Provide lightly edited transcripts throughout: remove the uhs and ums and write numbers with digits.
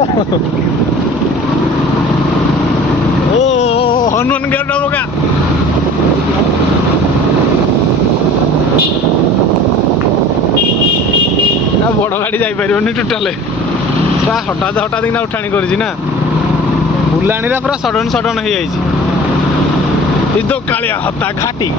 ओ Hanuman gate बगा बड़ गाड़ी जापर टोटाल हठात हठात किना उठाणी कर बुलाणी पूरा सडन सडन हो जाए दो कालिया हता घाटी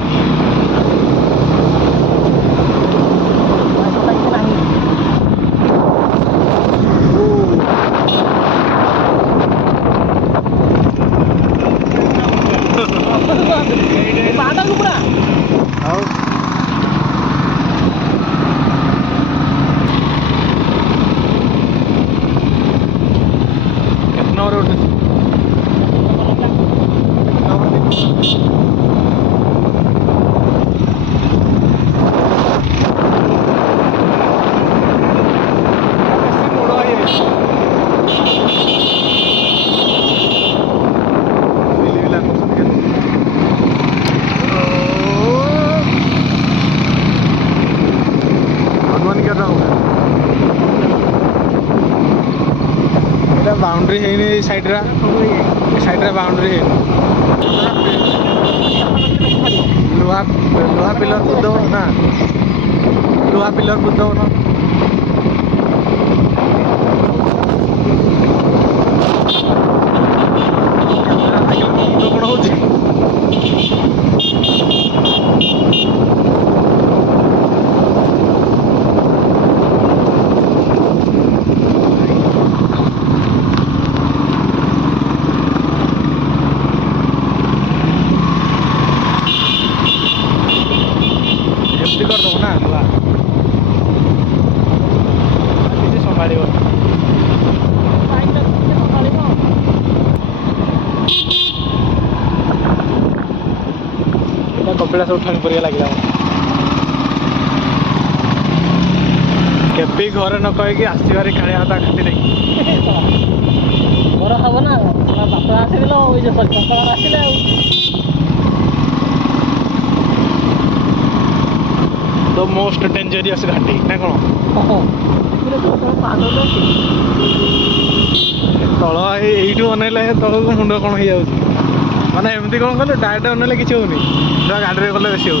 बाउंड्री है साइड बाउंड्री है लुहा पिलर बुझदव ना लुहा पिलर बुझदव ना कौन हो कपिला उठाणी पर लगे केबी घर न कहीकि आसबार कालिया हाथ घाटी नहीं घर हम ना बाप आसले आसले द मोस्ट डेंजरियस घाटी ना कौन तल यू अनैले तल को मुंड कौन हो जाए माने एमती कौन कल डायरेक्ट अनैले किसी होनी गाड़ी में गले बेसी हो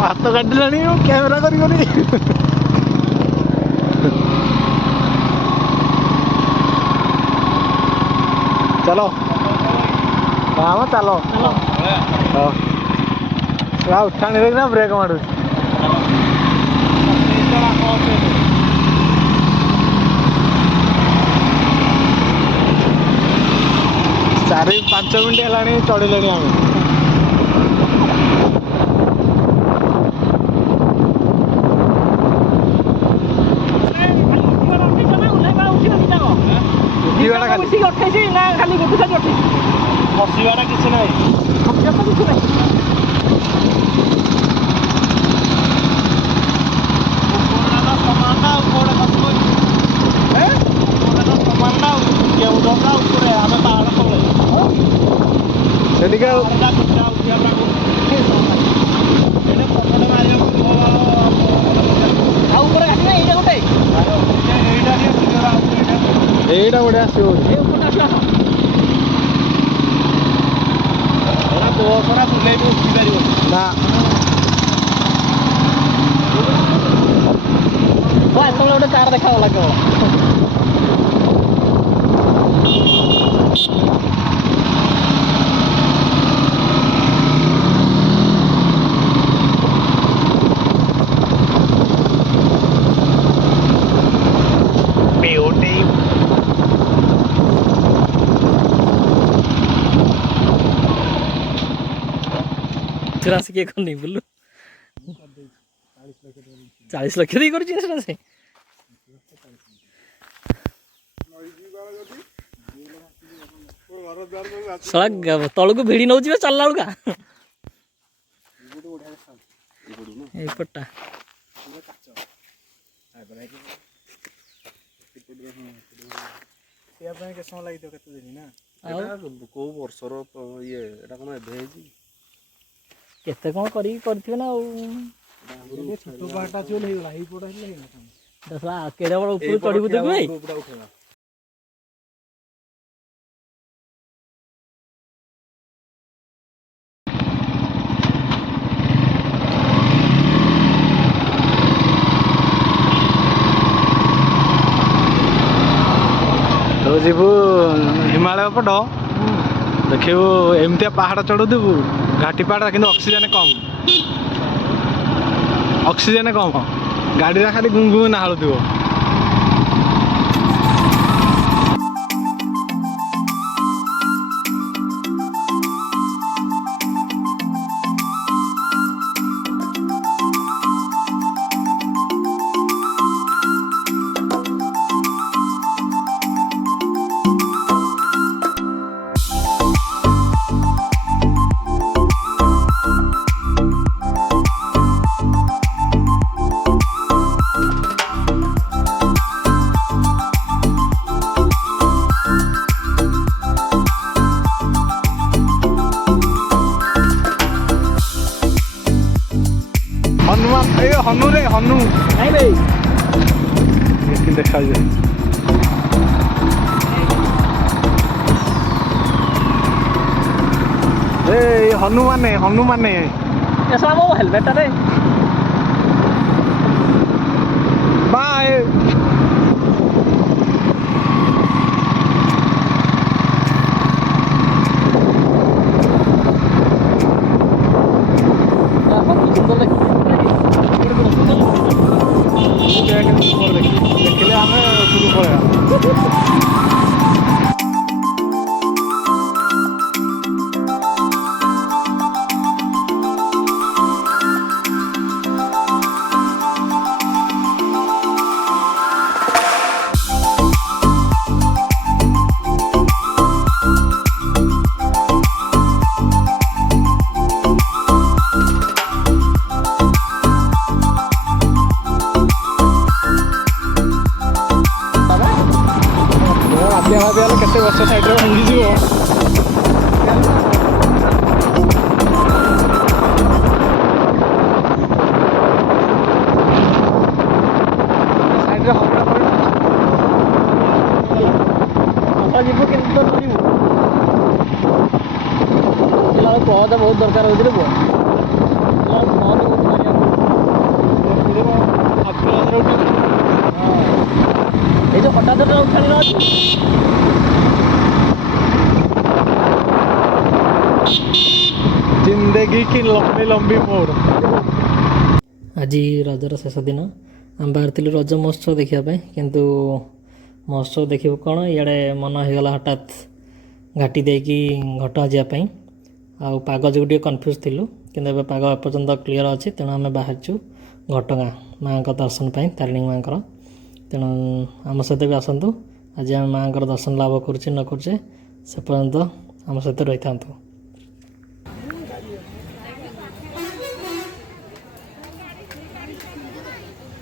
हाथ काटिलानी कैमेरा कर चलो हाँ चलो हाँ उठाणी देखना ब्रेक मारू चार 5 मिनट है चढ़े आम बसवाटा किसी ना एटा गोटे आस बसरा बुले उठी पार ना एत गोटे कार देखा लगे राशि किए कर नहीं बोलू 40 लाख दे कर से साला तल को भिड़ी नौ चलला बेलका एपटा ପିଇବା ପାଇଁ କେତେ ସମୟ ଲାଗିଥିବ କେତେ ଦିନ ନା କୋଉ ବର୍ଷର ଇଏ ଏଟା କ'ଣ ଏବେ ହେଇଛି? କେତେ କ'ଣ କରିଥିବେ ନା ଆଉ ଛୋଟ ପାହାଡ଼ଟା ଅଛି ବୋଲି ହେଇଗଲା ଏଇ ପଟ ହେଲେ ହେଇନଥାନ୍ତା। ଦେଖିଲା କେଡ଼େ ବଡ଼ ଉପରୁ ଚଢ଼ିବୁ ଦେଖୁ ଭାଇ। ଉଠେଇବା ତ ଯିବୁ ହିମାଳୟ ପଟ ଦେଖିବୁ ଏମିତିଆ ପାହାଡ଼ ଚଢ଼ୁଥିବୁ ଘାଟି ପାହାଡ଼ କିନ୍ତୁ ଅକ୍ସିଜେନ୍ କମ୍ ଗାଡ଼ିରେ ଖାଲି ଗୁଙ୍ଗୁ ନାହାଳୁଥିବ। ହନୁମାନ ଏ ହନୁରେ ହନୁ ନାଇଁ ଭାଇ ଦେଖି ଦେଖାଯାଏ। ଏ ହନୁମାନେ ଏସବୁ ଆମ ହେଲମେଟଟାରେ ବା ଦେଖିଲେ ଆମେ ଉପରକୁ ପଳେଇବା। ବାତ୍ୟା ହେଲେ କେତେ ବର୍ଷ ସାଇଡ଼ରେ ଭାଙ୍ଗିଯିବ। ସାଇଡ଼ରେ ଯିବୁ କେମିତି ତ କରିବୁ ପିଲାବେଳେ ପହଞ୍ଚ ବହୁତ ଦରକାର ହଉଥିଲେ ପୁଅ ପହଞ୍ଚ ବହୁତ ମାରିବାକୁ ଏଇ ଯୋଉ ହଠାତ୍ ଉଠାଣି ଅଛି ଜିନ୍ଦଗି କି ଲମ୍ବି ଲମ୍ବି ମୋଡ଼। ଆଜି ରଜର ଶେଷ ଦିନ ଆମେ ବାହାରିଥିଲୁ ରଜ ମହୋତ୍ସବ ଦେଖିବା ପାଇଁ କିନ୍ତୁ ମହୋତ୍ସବ ଦେଖିବୁ କ'ଣ ଇଆଡ଼େ ମନ ହେଇଗଲା ହଠାତ୍ ଘାଟି ଦେଇକି ଘଟଗାଁ ଯିବା ପାଇଁ ଆଉ ପାଗ ଯୋଗୁଁ ଟିକେ କନଫ୍ୟୁଜ୍ ଥିଲୁ କିନ୍ତୁ ଏବେ ପାଗ ଏପର୍ଯ୍ୟନ୍ତ କ୍ଲିଅର୍ ଅଛି ତେଣୁ ଆମେ ବାହାରିଛୁ ଘଟଗାଁ ମାଆଙ୍କ ଦର୍ଶନ ପାଇଁ ତାରିଣୀ ମାଆଙ୍କର। ତେଣୁ ଆମ ସହିତ ବି ଆସନ୍ତୁ ଆଜି ଆମେ ମାଆଙ୍କର ଦର୍ଶନ ଲାଭ କରୁଛେ ନ କରୁଛେ ସେ ପର୍ଯ୍ୟନ୍ତ ଆମ ସହିତ ରହିଥାନ୍ତୁ।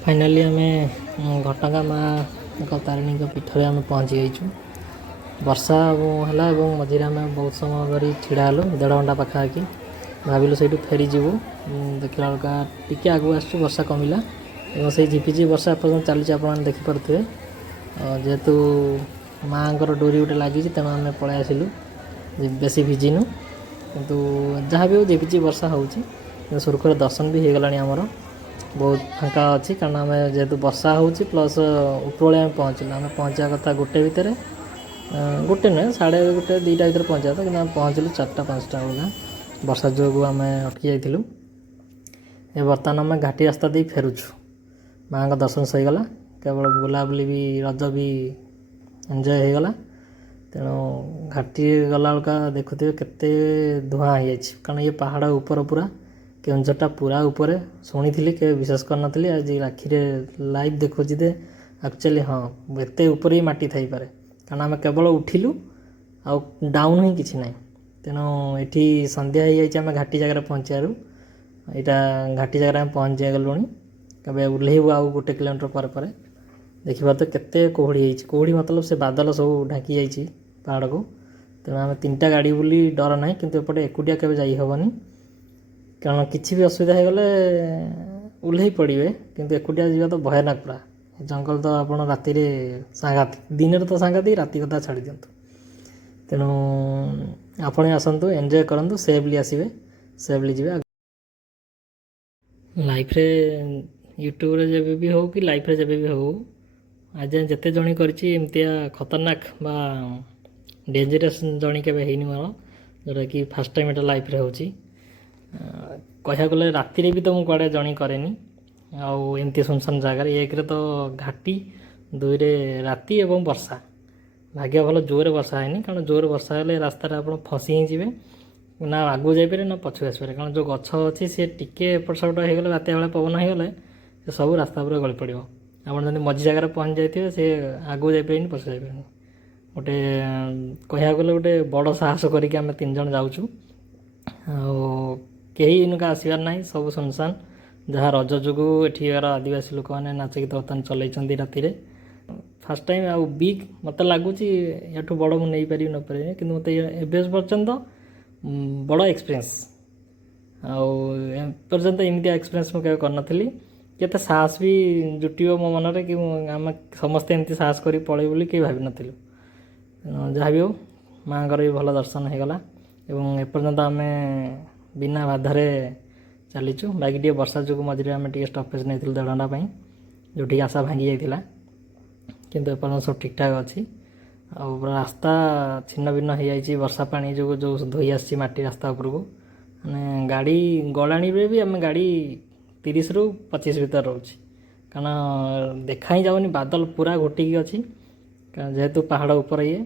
ଫାଇନାଲି ଆମେ ଘଟଗାଁ ମାଆଙ୍କ ତାରିଣୀଙ୍କ ପୀଠରେ ଆମେ ପହଞ୍ଚି ଯାଇଛୁ। ବର୍ଷା ହେଲା ଏବଂ ମଝିରେ ଆମେ ବହୁତ ସମୟ ଧରି ଛିଡ଼ା ହେଲୁ 1.5 ଘଣ୍ଟା ପାଖାପାଖି ଭାବିଲୁ ସେଇଠୁ ଫେରିଯିବୁ ଦେଖିଲା ବେଳକୁ ଟିକେ ଆଗକୁ ଆସିଛୁ ବର୍ଷା କମିଲା ଏବଂ ସେଇ ଝିପିଝିପି ବର୍ଷା ଏପର୍ଯ୍ୟନ୍ତ ଚାଲିଛି ଆପଣମାନେ ଦେଖିପାରୁଥିବେ। ଯେହେତୁ ମାଆଙ୍କର ଡୋରି ଗୋଟେ ଲାଗିଛି ତେଣୁ ଆମେ ପଳାଇ ଆସିଲୁ ବେଶୀ ଭିଜିନୁ କିନ୍ତୁ ଯାହା ବି ହଉ ଝିପିଝିପି ବର୍ଷା ହେଉଛି କିନ୍ତୁ ସୁରୁଖୁରୁରେ ଦର୍ଶନ ବି ହେଇଗଲାଣି ଆମର ବହୁତ ଫାଙ୍କା ଅଛି କାରଣ ଆମେ ଯେହେତୁ ବର୍ଷା ହେଉଛି ପ୍ଲସ୍ ଉପରବେଳେ ଆମେ ପହଞ୍ଚିଲୁ ଆମେ ପହଞ୍ଚିବା କଥା 1 ଭିତରେ 1 ନୁହେଁ 1:30 2ଟା ଭିତରେ ପହଞ୍ଚିବା କଥା କିନ୍ତୁ ଆମେ ପହଞ୍ଚିଲୁ 4ଟା 5ଟା ବେଳକୁ ବର୍ଷା ଯୋଗୁଁ ଆମେ ଅଟକି ଯାଇଥିଲୁ। ଏ ବର୍ତ୍ତମାନ ଆମେ ଘାଟି ରାସ୍ତା ଦେଇ ଫେରୁଛୁ ମାଆଙ୍କ ଦର୍ଶନ ସରିଗଲା କେବଳ ବୁଲାବୁଲି ବି ରଜ ବି ଏନ୍ଜୟ ହେଇଗଲା ତେଣୁ ଘାଟି ଗଲାବେଳକୁ ଦେଖୁଥିବେ କେତେ ଧୂଆଁ ହେଇଯାଇଛି କାରଣ ଇଏ ପାହାଡ଼ ଉପର ପୁରା କେଉଁଝରଟା ପୁରା ଉପରେ ଶୁଣିଥିଲି କେବେ ବିଶ୍ୱାସ କରିନଥିଲି ଆଜି ଆଖିରେ ଲାଇଭ୍ ଦେଖୁଛି ଯେ ଆକ୍ଚୁଆଲି ହଁ ଏତେ ଉପରେ ହିଁ ମାଟି ଥାଇପାରେ କାରଣ ଆମେ କେବଳ ଉଠିଲୁ ଆଉ ଡାଉନ୍ ହିଁ କିଛି ନାହିଁ ତେଣୁ ଏଠି ସନ୍ଧ୍ୟା ହେଇଯାଇଛି ଆମେ ଘାଟି ଜାଗାରେ ପହଞ୍ଚିବାରୁ ଏଇଟା ଘାଟି ଜାଗାରେ ଆମେ ପହଞ୍ଚି ଗଲୁଣି କେବେ ଓହ୍ଲେଇବୁ ଆଉ 1 କିଲୋମିଟର ପରେ ଦେଖିପାରୁଥିବେ କେତେ କୁହୁଡ଼ି ହେଇଛି। କୁହୁଡ଼ି ମତଲବ ସେ ବାଦଲ ସବୁ ଢାଙ୍କି ଯାଇଛି ପାହାଡ଼କୁ। ତେଣୁ ଆମେ 3ଟା ଗାଡ଼ି ବୋଲି ଡର ନାହିଁ, କିନ୍ତୁ ଏପଟେ ଏକୁଟିଆ କେବେ ଯାଇ ହେବନି, କାରଣ କିଛି ବି ଅସୁବିଧା ହେଇଗଲେ ଓହ୍ଲେଇ ପଡ଼ିବେ, କିନ୍ତୁ ଏକୁଟିଆ ଯିବା ତ ଭୟାନକ ପୁରା। ଜଙ୍ଗଲ ତ ଆପଣ ରାତିରେ ସାଂଘାତିକ, ଦିନରେ ତ ସାଂଘାତିକ, ରାତି କଥା ଛାଡ଼ି ଦିଅନ୍ତୁ। ତେଣୁ ଆପଣ ଆସନ୍ତୁ, ଏନ୍ଜୟ କରନ୍ତୁ, ସେଫ୍ଲି ଆସିବେ, ସେଫ୍ଲି ଯିବେ। ଲାଇଫ୍ରେ ୟୁଟ୍ୟୁବରେ ଯେବେ ବି ହେଉ କି ଲାଇଫ୍ରେ ଯେବେ ବି ହେଉ, ଆଜି ଯେତେ ଜର୍ଣ୍ଣି କରିଛି ଏମିତିଆ ଖତରନାକ ବା ଡେଞ୍ଜରସ୍ ଜର୍ଣ୍ଣି କେବେ ହେଇନି ମୋର, ଯେଉଁଟାକି ଫାର୍ଷ୍ଟ ଟାଇମ୍ ଏଇଟା ଲାଇଫ୍ରେ ହେଉଛି। କହିବାକୁ ଗଲେ ରାତିରେ ବି ତ ମୁଁ କୁଆଡ଼େ ଜର୍ଣ୍ଣି କରେନି, ଆଉ ଏମିତି ସୁନସାନ ଜାଗାରେ। 1ରେ ତ ଘାଟି, 2ରେ ରାତି ଏବଂ ବର୍ଷା। ଭାଗ୍ୟ ଭଲ ଜୋରରେ ବର୍ଷା ହେଇନି, କାରଣ ଜୋରରେ ବର୍ଷା ହେଲେ ରାସ୍ତାରେ ଆପଣ ଫସି ହିଁ ଯିବେ, ନା ଆଗକୁ ଯାଇପାରିବେ ନା ପଛକୁ ଆସିପାରିବେ। କାରଣ ଯେଉଁ ଗଛ ଅଛି ସେ ଟିକେ ଏପଟ ସେପଟ ହେଇଗଲେ, ବାତ୍ୟା ବେଳେ ପବନ ହେଇଗଲେ ସେ ସବୁ ରାସ୍ତା ଉପରେ ଗଳି ପଡ଼ିବ। ଆପଣ ଯଦି ମଝି ଜାଗାରେ ପହଞ୍ଚି ଯାଇଥିବେ, ସେ ଆଗକୁ ଯାଇପାରିବେନି, ପଛକୁ ଯାଇପାରିବେନି। ଗୋଟେ କହିବାକୁ ଗଲେ ଗୋଟେ ବଡ଼ ସାହସ କରିକି ଆମେ 3 ଜଣ ଯାଉଛୁ। ଆଉ କେହି ଏନକା ଆସିବାର ନାହିଁ, ସବୁ ସୁନସାନ। ଯାହା ରଜ ଯୋଗୁଁ ଏଠିକାର ଆଦିବାସୀ ଲୋକମାନେ ନାଚ ଗୀତ ବର୍ତ୍ତମାନ ଚଲେଇଛନ୍ତି ରାତିରେ। ଫାର୍ଷ୍ଟ ଟାଇମ୍ ଆଉ ବିଗ୍ ମୋତେ ଲାଗୁଛି, ଏଠୁ ବଡ଼ ମୁଁ ନେଇପାରିବି ନପାରିବି, କିନ୍ତୁ ମୋତେ ଏବେ ପର୍ଯ୍ୟନ୍ତ ବଡ଼ ଏକ୍ସପିରିଏନ୍ସ। ଆଉ ଏପର୍ଯ୍ୟନ୍ତ ଏମିତିଆ ଏକ୍ସପିରିଏନ୍ସ ମୁଁ କେବେ କରିନଥିଲି। କେତେ ସାହସ ବି ଜୁଟିବ ମୋ ମନରେ, କି ଆମେ ସମସ୍ତେ ଏମିତି ସାହସ କରି ପଳେଇବୁ ବୋଲି କେହି ଭାବିନଥିଲୁ। ଯାହା ବି ହେଉ, ମାଆଙ୍କର ବି ଭଲ ଦର୍ଶନ ହେଇଗଲା, ଏବଂ ଏପର୍ଯ୍ୟନ୍ତ ଆମେ ବିନା ବାଧାରେ ଚାଲିଛୁ। ବାକି ଟିକେ ବର୍ଷା ଯୋଗୁଁ ମଝିରେ ଆମେ ଟିକେ ଷ୍ଟପେଜ୍ ନେଇଥିଲୁ 1.5 ଘଣ୍ଟା ପାଇଁ, ଯେଉଁଠିକି ଆଶା ଭାଙ୍ଗି ଯାଇଥିଲା, କିନ୍ତୁ ଏପର୍ଯ୍ୟନ୍ତ ସବୁ ଠିକ୍ଠାକ୍ ଅଛି। ଆଉ ପୁରା ରାସ୍ତା ଛିନ୍ନ ଭିନ୍ନ ହେଇଯାଇଛି ବର୍ଷା ପାଣି ଯୋଗୁଁ, ଯେଉଁ ଧୋଇ ଆସିଛି ମାଟି ରାସ୍ତା ଉପରକୁ। ମାନେ ଗାଡ଼ି ଗଳାଣିରେ ବି ଆମେ ଗାଡ଼ି 30ରୁ 25 ଭିତରେ ରହୁଛି, କାରଣ ଦେଖା ହିଁ ଯାଉନି, ବାଦଲ ପୁରା ଘୋଟିକି ଅଛି, ଯେହେତୁ ପାହାଡ଼ ଉପରେ ଇଏ।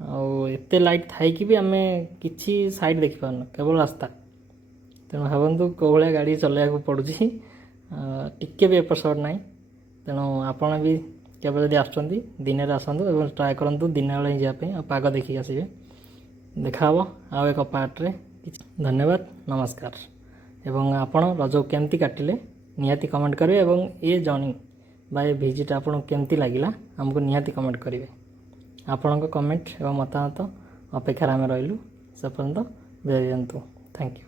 ଆଉ ଏତେ ଲାଇଟ୍ ଥାଇକି ବି ଆମେ କିଛି ସାଇଡ଼୍ ଦେଖିପାରୁନୁ, କେବଳ ରାସ୍ତା। ତେଣୁ ଭାବନ୍ତୁ କେଉଁ ଭଳିଆ ଗାଡ଼ି ଚଲେଇବାକୁ ପଡ଼ୁଛି, ଟିକେ ବି ଏପଟ ସେପଟ ନାହିଁ। ତେଣୁ ଆପଣ ବି କେବେ ଯଦି ଆସୁଛନ୍ତି ଦିନରେ ଆସନ୍ତୁ, ଏବଂ ଟ୍ରାଏ କରନ୍ତୁ ଦିନ ବେଳେ ହିଁ ଯିବା ପାଇଁ, ଆଉ ପାଗ ଦେଖିକି ଆସିବେ। ଦେଖା ହେବ ଆଉ ଏକ ପାର୍ଟରେ। ଧନ୍ୟବାଦ, ନମସ୍କାର। ଏବଂ ଆପଣ ରଜକୁ କେମିତି କାଟିଲେ ନିହାତି କମେଣ୍ଟ କରିବେ, ଏବଂ ଏ ଜର୍ଣ୍ଣି ବା ଏ ଭିଜିଟ୍ ଆପଣଙ୍କୁ କେମିତି ଲାଗିଲା ଆମକୁ ନିହାତି କମେଣ୍ଟ କରିବେ। ଆପଣଙ୍କ କମେଣ୍ଟ ଏବଂ ମତାମତ ଅପେକ୍ଷାରେ ଆମେ ରହିଲୁ। ସେ ପର୍ଯ୍ୟନ୍ତ ବିଦାୟ ଦିଅନ୍ତୁ। Thank you.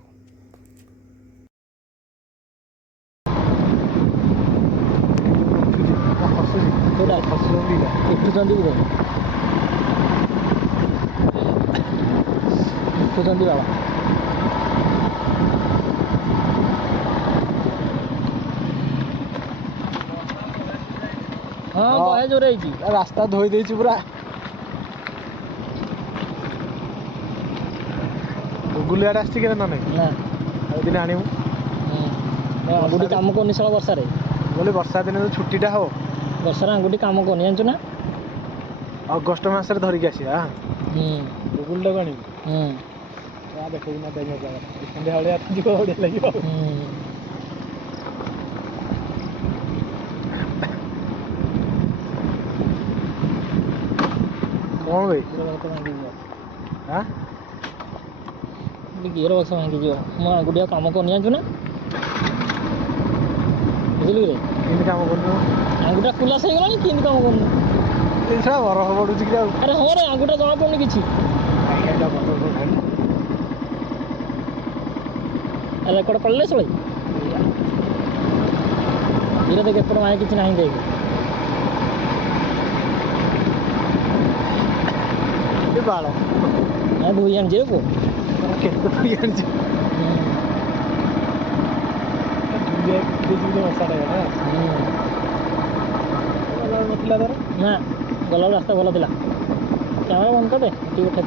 ଉଠୁଛନ୍ତି ବାବା। ହଁ ବହେ ଜୋରେ ହେଇଛି, ରାସ୍ତା ଧୋଇ ଦେଇଛି ପୁରା। ଗୁଗୁଲି ଆଡ଼େ ଆସିଛି କେବେ ନହେଲେ ନା ଆଉ ଦିନେ ଆଣିବୁ। ଆଙ୍ଗୁଠି କାମ କରୁନି ସଳ ବର୍ଷାରେ। ବୋଲି ବର୍ଷା ଦିନେ ଯୋଉ ଛୁଟିଟା ହବ, ବର୍ଷାରେ ଆଙ୍ଗୁଠି କାମ କରୁନି ଜାଣିଛୁ ନା। ଅଗଷ୍ଟ ମାସରେ ଧରିକି ଆସିବା। ଗୁଗୁଲିଟାକୁ ଆଣିବୁ। ଦେଖେଇକି ନା ଦେଇ ସନ୍ଧ୍ୟା ଭଳିଆ ଯିବ, ବଢ଼ିଆ ଲାଗିବ। କ'ଣ ଭାଇ ଗିଅର ବକ୍ସ ଭାଙ୍ଗିଯିବ, ମୋ ଆଙ୍ଗୁଠି ଆଉ କାମ କରୁନି ଜାଣିଛୁ ନା। ବୁଝିଲୁ ରେ, କେମିତି କାମ କରୁନୁ? ଆଙ୍ଗୁଠା କୁଲାସ ହେଇଗଲାଣି, କେମିତି କାମ କରୁନି? ଜିନିଷ ବରଫ ପଡ଼ୁଛି କି ଆଉ? ଆରେ ହଁ ରେ, ଆଙ୍ଗୁଠା ଜଣା ପଡ଼ୁନି କିଛି। ରେକର୍ଡ ପଡ଼ିଲେ ଶୁଳେ ଧୀରେ ଦେଖ, ଏପଟ ମାଏ କିଛି ନାହିଁ ଦେଖ। ବାଳ ଧୋଇ ଆଣିଛି ରେ ପୁଅ, କେତେ ଧୋଇ ଆଣିଛି। ନଥିଲା ତାର ନା ଗଲାବେଳେ ରାସ୍ତା ଭଲ ଥିଲା। କ୍ୟାମେରା ବନ୍ଦ କରିଦେ, ଟିକେ ଉଠେଇ